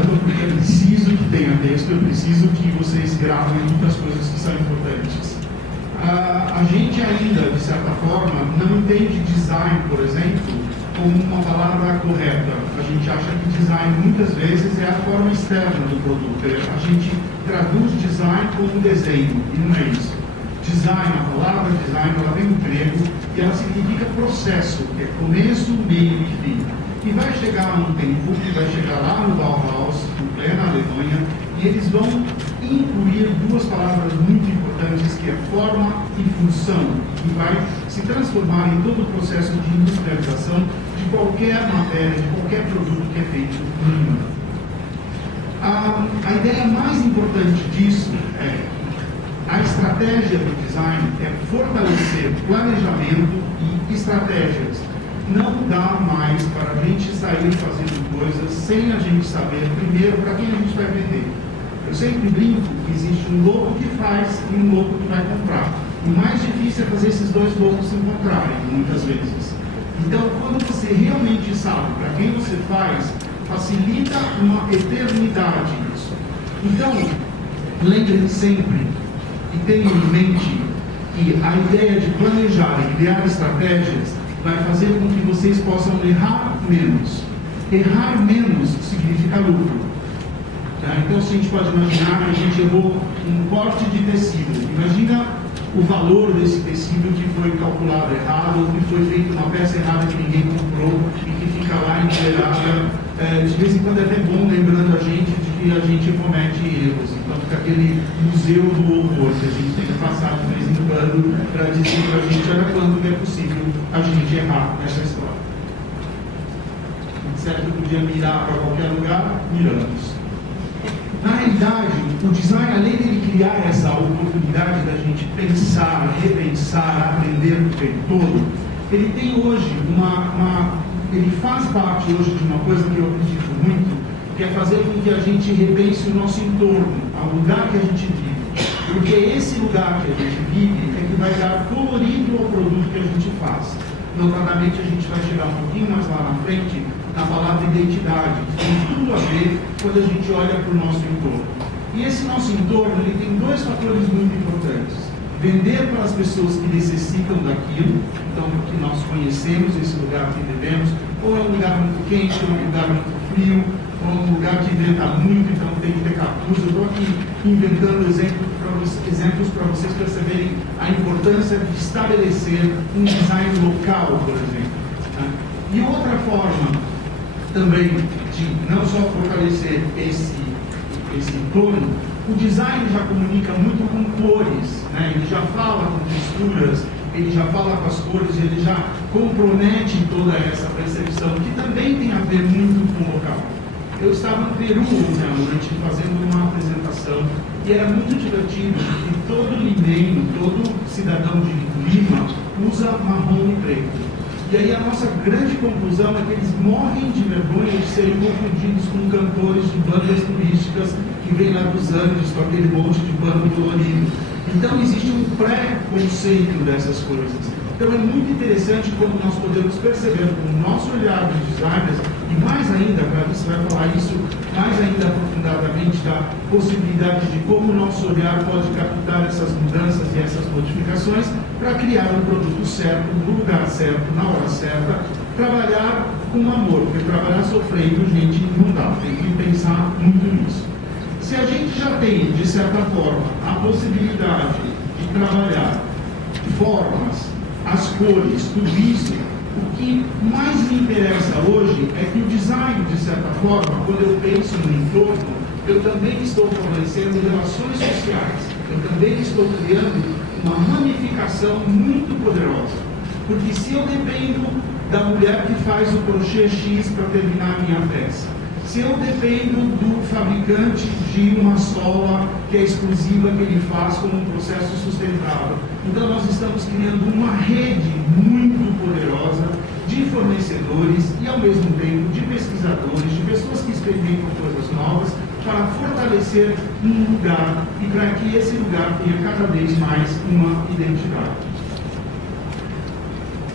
Porque eu preciso que tenha texto, eu preciso que vocês gravem muitas coisas que são importantes. A gente ainda, de certa forma, não entende design, por exemplo, como uma palavra correta. A gente acha que design, muitas vezes, é a forma externa do produto. A gente traduz design como desenho, e não é isso. Design, a palavra design, ela vem do grego, e ela significa processo, que é começo, meio e fim. E vai chegar um tempo que vai chegar lá no Bauhaus, em plena Alemanha, e eles vão incluir duas palavras muito importantes, que é forma e função, que vai se transformar em todo o processo de industrialização de qualquer matéria, de qualquer produto que é feito no mundo. A ideia mais importante disso é a estratégia do design é fortalecer planejamento e estratégias. Não dá mais para a gente sair fazendo coisas sem a gente saber primeiro para quem a gente vai vender. Eu sempre brinco que existe um louco que faz e um louco que vai comprar. O mais difícil é fazer esses dois loucos se encontrarem, muitas vezes. Então, quando você realmente sabe para quem você faz, facilita uma eternidade isso. Então, lembre sempre e tenha em mente que a ideia de planejar e criar estratégias vai fazer com que vocês possam errar menos. Errar menos significa lucro. Tá? Então, se a gente pode imaginar que a gente errou um corte de tecido. Imagina o valor desse tecido que foi calculado errado, ou que foi feita uma peça errada que ninguém comprou e que fica lá empoeirada. De vez em quando é até bom lembrando a gente de que a gente comete erros. Então fica aquele museu do horror que a gente tem que passar de vez em quando para dizer para a gente, olha quando que é possível a gente errar nessa história. Certo, podia mirar para qualquer lugar, miramos. Na realidade, o design, além de criar essa oportunidade da gente pensar, repensar, aprender o tempo todo, ele tem hoje ele faz parte hoje de uma coisa que eu acredito muito, que é fazer com que a gente repense o nosso entorno, o lugar que a gente vive. Porque esse lugar que a gente vive é que vai dar colorido ao produto que a gente faz. Notadamente, a gente vai chegar um pouquinho mais lá na frente na palavra identidade, que tem tudo a ver quando a gente olha para o nosso entorno. E esse nosso entorno ele tem dois fatores muito importantes. Vender para as pessoas que necessitam daquilo, então porque nós conhecemos esse lugar que vivemos, ou é um lugar muito quente, ou é um lugar muito frio, ou é um lugar que venta muito, então tem que ter capuz. Eu estou aqui inventando exemplos para vocês perceberem a importância de estabelecer um design local, por exemplo. Né? E outra forma também de não só fortalecer esse entorno, o design já comunica muito com cores, né? Ele já fala com texturas, ele já fala com as cores, ele já compromete toda essa percepção, que também tem a ver muito com o local. Eu estava no Peru ontem à noite fazendo uma apresentação e era muito divertido que todo limeiro, todo cidadão de Lima usa marrom e preto. E aí a nossa grande conclusão é que eles morrem de vergonha de serem confundidos com cantores de bandas turísticas que vêm lá dos Andes com aquele monte de bando colorido. Então existe um pré-conceito dessas coisas. Então é muito interessante como nós podemos perceber com o nosso olhar de designers, e mais ainda, a Clarice vai falar isso mais ainda aprofundadamente, da possibilidade de como o nosso olhar pode captar essas mudanças e essas modificações para criar um produto certo, no lugar certo, na hora certa, trabalhar com amor, porque trabalhar sofrendo, gente, não dá, tem que pensar muito nisso. Se a gente já tem, de certa forma, a possibilidade de trabalhar formas, as cores, tudo isso, o que mais me interessa hoje é que o design, de certa forma, quando eu penso no entorno, eu também estou favorecendo relações sociais, eu também estou criando uma ramificação muito poderosa. Porque se eu dependo da mulher que faz o crochê X para terminar a minha peça, se eu dependo do fabricante de uma sola que é exclusiva, que ele faz como um processo sustentável, então nós estamos criando uma rede muito poderosa de fornecedores e, ao mesmo tempo, de pesquisadores, de pessoas que experimentam coisas novas, para fortalecer um lugar e para que esse lugar tenha cada vez mais uma identidade.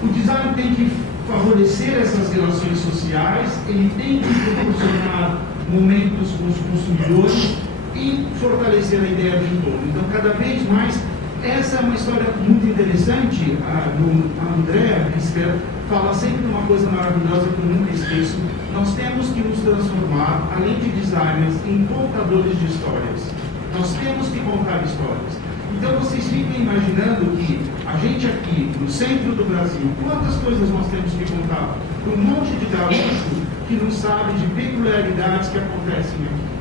O design tem que favorecer essas relações sociais, ele tem que proporcionar momentos com os consumidores e fortalecer a ideia do entorno. Então, cada vez mais, essa é uma história muito interessante. A Andrea Risper fala sempre uma coisa maravilhosa que eu nunca esqueço: nós temos que nos transformar, além de designers, em contadores de histórias. Nós temos que contar histórias. Então vocês ficam imaginando que a gente aqui, no centro do Brasil, quantas coisas nós temos que contar para um monte de gaúcho que não sabe de peculiaridades que acontecem aqui.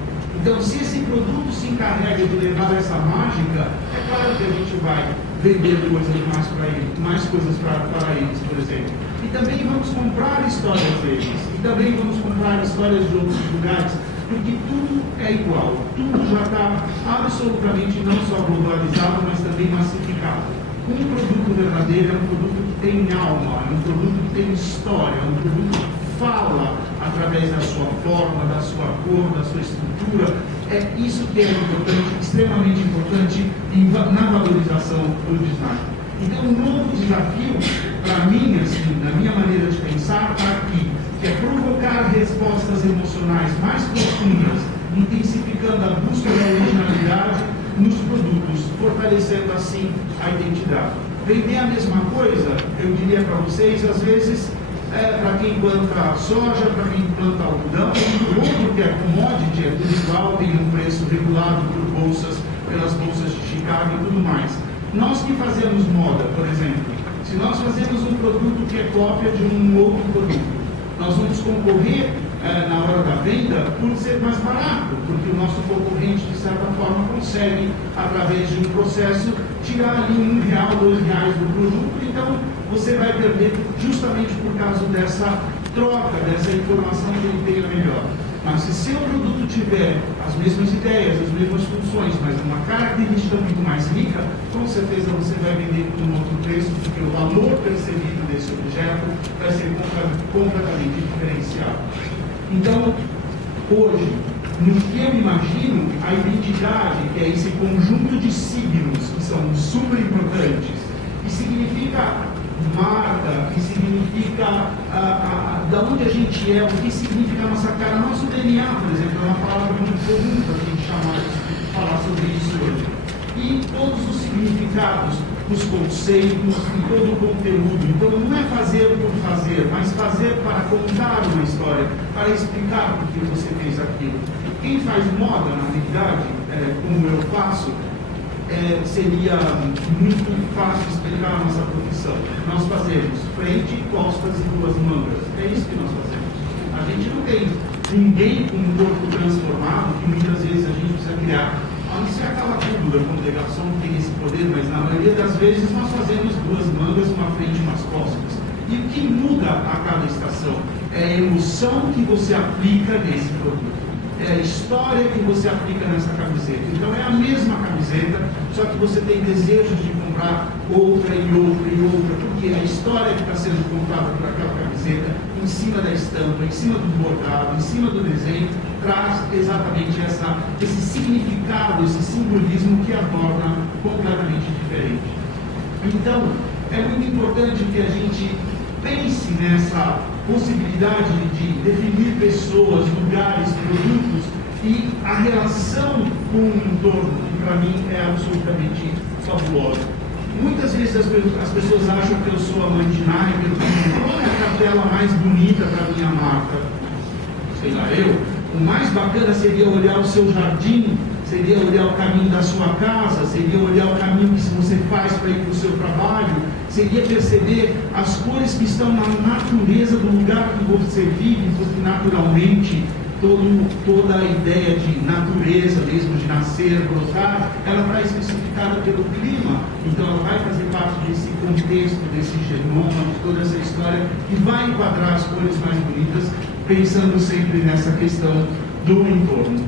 Então, se esse produto se encarrega de levar essa mágica, é claro que a gente vai vender coisas mais para eles, mais coisas para eles, por exemplo. E também vamos comprar histórias deles. E também vamos comprar histórias de outros lugares, porque tudo é igual. Tudo já está absolutamente não só globalizado, mas também massificado. Um produto verdadeiro é um produto que tem alma, é um produto que tem história, é um produto que fala através da sua forma, da sua cor, da sua estrutura. É isso que é importante, extremamente importante na valorização do design. Então, um novo desafio, para mim, assim, na minha maneira de pensar, está aqui, que é provocar respostas emocionais mais profundas, intensificando a busca da originalidade nos produtos, fortalecendo assim a identidade. Vender a mesma coisa, eu diria para vocês, às vezes, para quem planta soja, para quem planta algodão, o outro que é commodity, é tudo igual, tem um preço regulado por bolsas, pelas bolsas de Chicago e tudo mais. Nós que fazemos moda, por exemplo, se nós fazemos um produto que é cópia de um outro produto, nós vamos concorrer na hora da venda por ser mais barato, porque o nosso concorrente, de certa forma, consegue, através de um processo, tirar ali R$1, R$2 do produto. Então, você vai perder justamente por causa dessa troca, dessa informação que ele tenha melhor. Mas se seu produto tiver as mesmas ideias, as mesmas funções, mas uma característica muito mais rica, com certeza você vai vender por um outro preço, porque o valor percebido desse objeto vai ser completamente diferenciado. Então, hoje, no que eu imagino, a identidade, que é esse conjunto de signos que são super importantes, que significa marca, que significa da onde a gente é, o que significa a nossa cara. Nosso DNA, por exemplo, é uma palavra muito comum para a gente falar sobre isso hoje. E todos os significados, os conceitos e todo o conteúdo. Então, não é fazer por fazer, mas fazer para contar uma história, para explicar por que você fez aquilo. Quem faz moda, na realidade, como eu faço, seria muito fácil explicar a nossa profissão. Nós fazemos frente, costas e duas mangas. É isso que nós fazemos. A gente não tem ninguém com um corpo transformado, que muitas vezes a gente precisa criar. A não ser aquela cultura, como delegação que tem esse poder, mas na maioria das vezes nós fazemos duas mangas, uma frente e umas costas. E o que muda a cada estação é a emoção que você aplica nesse produto. É a história que você aplica nessa camiseta. Então é a mesma camiseta, só que você tem desejos de comprar outra e outra e outra, porque a história que está sendo contada por aquela camiseta, em cima da estampa, em cima do bordado, em cima do desenho, traz exatamente esse significado, esse simbolismo que a torna completamente diferente. Então, é muito importante que a gente pense nessa possibilidade de definir pessoas, lugares, produtos e a relação com o entorno, que para mim é absolutamente fabulosa. Muitas vezes as pessoas acham que eu sou a mãe de Nike, qual é a capela mais bonita para minha marca? Sei lá, o mais bacana seria olhar o seu jardim, seria olhar o caminho da sua casa, seria olhar o caminho que você faz para ir para o seu trabalho, seria perceber as cores que estão na natureza do lugar que você vive, porque naturalmente toda a ideia de natureza, mesmo de nascer, brotar, ela está especificada pelo clima, então ela vai fazer parte desse contexto, desse genoma, de toda essa história, e vai enquadrar as cores mais bonitas, pensando sempre nessa questão do entorno.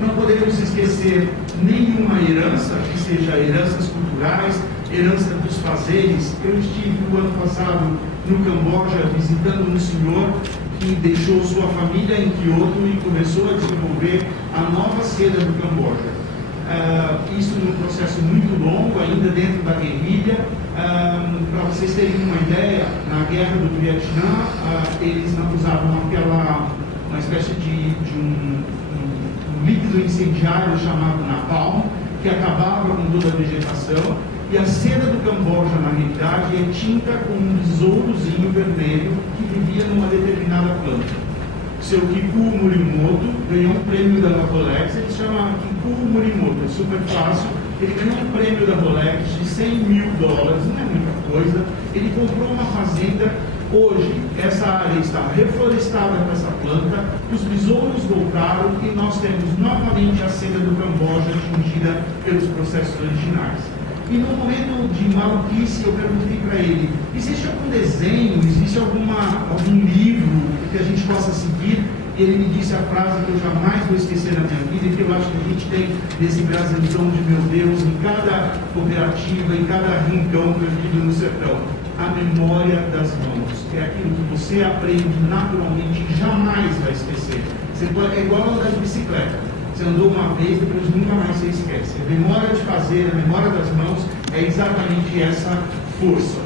Não podemos esquecer nenhuma herança, que seja heranças culturais, herança dos fazeres. Eu estive no ano passado no Camboja visitando um senhor que deixou sua família em Kyoto e começou a desenvolver a nova seda do Camboja. Isso num processo muito longo, ainda dentro da guerrilha. Para vocês terem uma ideia, na guerra do Vietnã, eles usavam uma espécie de um líquido incendiário chamado napalm, que acabava com toda a vegetação, e a seda do Camboja, na realidade, é tinta com um besourozinho vermelho que vivia numa determinada planta. Seu Kiku Morimoto ganhou um prêmio da Rolex, ele se chama Kiku Morimoto, é super fácil. Ele ganhou um prêmio da Rolex de $100 mil, não é muita coisa. Ele comprou uma fazenda. Hoje, essa área está reflorestada com essa planta, os besouros voltaram e nós temos novamente a seda do Camboja atingida pelos processos originais. E no momento de maluquice, eu perguntei para ele, existe algum desenho, existe algum livro que a gente possa seguir? E ele me disse a frase que eu jamais vou esquecer na minha vida, e que eu acho que a gente tem nesse Brasilzão de meu Deus, em cada cooperativa, em cada rincão perdido no sertão. A memória das mãos. É aquilo que você aprende naturalmente e jamais vai esquecer. É igual andar de bicicleta. Você andou uma vez, depois nunca mais você esquece. A memória de fazer, a memória das mãos é exatamente essa força.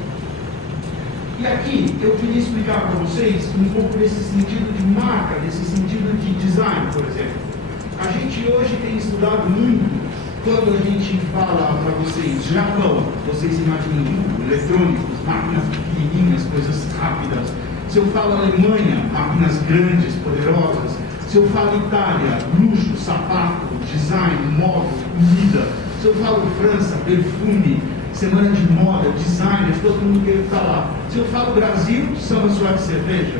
E aqui eu queria explicar para vocês um pouco desse sentido de marca, desse sentido de design, por exemplo. A gente hoje tem estudado muito quando a gente fala para vocês Japão, vocês imaginam eletrônicos, máquinas pequenininhas, coisas rápidas. Se eu falo Alemanha, máquinas grandes, poderosas. Se eu falo Itália, luxo, sapato, design, moda, comida. Se eu falo França, perfume, semana de moda, designers, todo mundo quer estar lá. Se eu falo Brasil, samba suave de cerveja.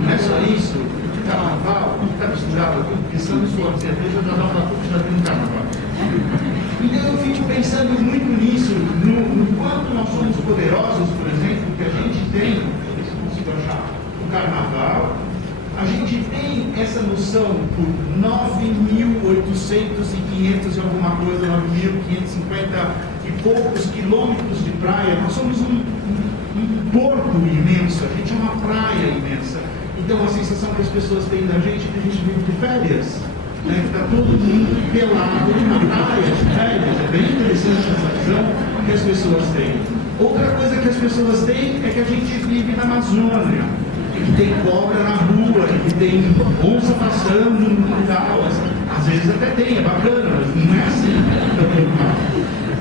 Não é só isso. Carnaval, está misturado aqui, porque samba suave de cerveja já dá uma puta, já tem um carnaval. Então eu fico pensando muito nisso, no quanto nós somos poderosos, por exemplo, que a gente tem, se eu consigo achar, o carnaval. A gente tem essa noção por 9.800 e 500 e alguma coisa, 9.550 e poucos quilômetros de praia. Nós somos um porto imenso, a gente é uma praia imensa. Então a sensação que as pessoas têm da gente é que a gente vive de férias. Está todo mundo pelado na praia de férias. É bem interessante essa visão que as pessoas têm. Outra coisa que as pessoas têm é que a gente vive na Amazônia. Que tem cobra na rua, que tem onça passando no quintal. Às vezes até tem, é bacana, mas não é assim.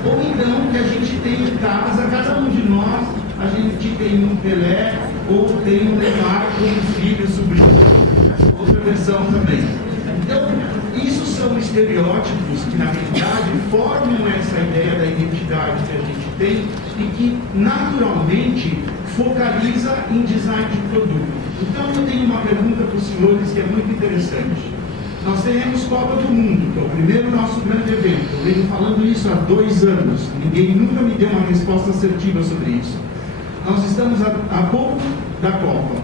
Ou então que a gente tem em casa, cada um de nós, a gente tem um Pelé ou tem um Neymar como filho, sobrinho. Outra versão também. Então, isso são estereótipos que na realidade formam essa ideia da identidade que a gente tem e que naturalmente focaliza em design de produto. Então eu tenho uma pergunta para os senhores que é muito interessante. Nós teremos Copa do Mundo, que é o primeiro nosso grande evento. Eu venho falando isso há 2 anos. Ninguém nunca me deu uma resposta assertiva sobre isso. Nós estamos a pouco da Copa.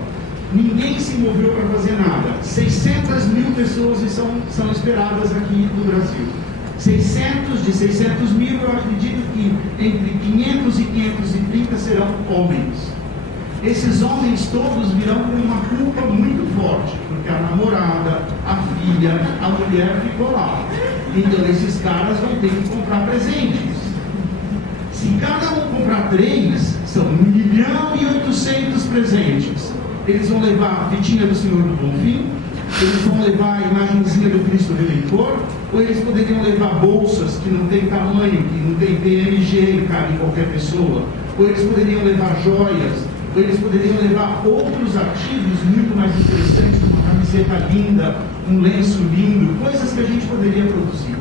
Ninguém se moveu para fazer nada. 600 mil pessoas são esperadas aqui no Brasil. De 600 mil, eu acredito que entre 500 e 530 serão homens. Esses homens todos virão com uma culpa muito forte, porque a namorada, a filha, a mulher ficou lá. Então esses caras vão ter que comprar presentes. Se cada um comprar 3, são 1.800.000 presentes. Eles vão levar a fitinha do Senhor do Bonfim, eles vão levar a imagenzinha do Cristo Redentor, ou eles poderiam levar bolsas que não tem tamanho, que não tem PMG e cabe em qualquer pessoa, ou eles poderiam levar joias, ou eles poderiam levar outros ativos muito mais interessantes, uma camiseta linda, um lenço lindo, coisas que a gente poderia produzir.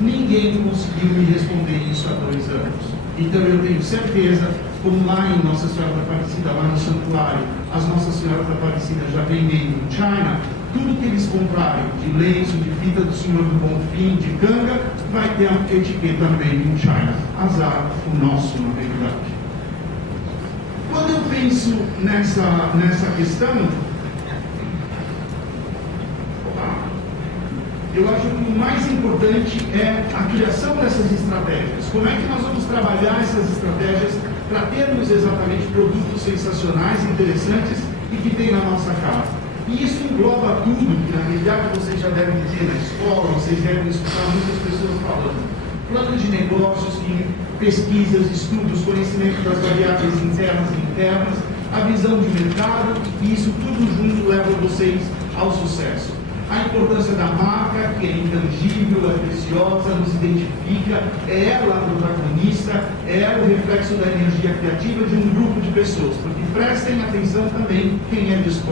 Ninguém conseguiu me responder isso há 2 anos. Então eu tenho certeza, como lá em Nossa Senhora da Aparecida, lá no santuário, as Nossas Senhoras da Aparecida já vem made in China, tudo que eles comprarem de lenço, de fita do Senhor do Bonfim, de canga, vai ter a etiqueta made in China. Azar o nosso, na verdade. Quando eu penso nessa questão, eu acho que o mais importante é a criação dessas estratégias. Como é que nós vamos trabalhar essas estratégias para termos exatamente produtos sensacionais, interessantes e que tem na nossa casa? E isso engloba tudo que na realidade vocês já devem dizer na escola, vocês devem escutar muitas pessoas falando. Plano de negócios, pesquisas, estudos, conhecimento das variáveis internas e internas, a visão de mercado, e isso tudo junto leva vocês ao sucesso. A importância da marca, que é intangível, é preciosa, nos identifica, é ela a protagonista, é ela o reflexo da energia criativa de um grupo de pessoas, porque prestem atenção também quem é disposto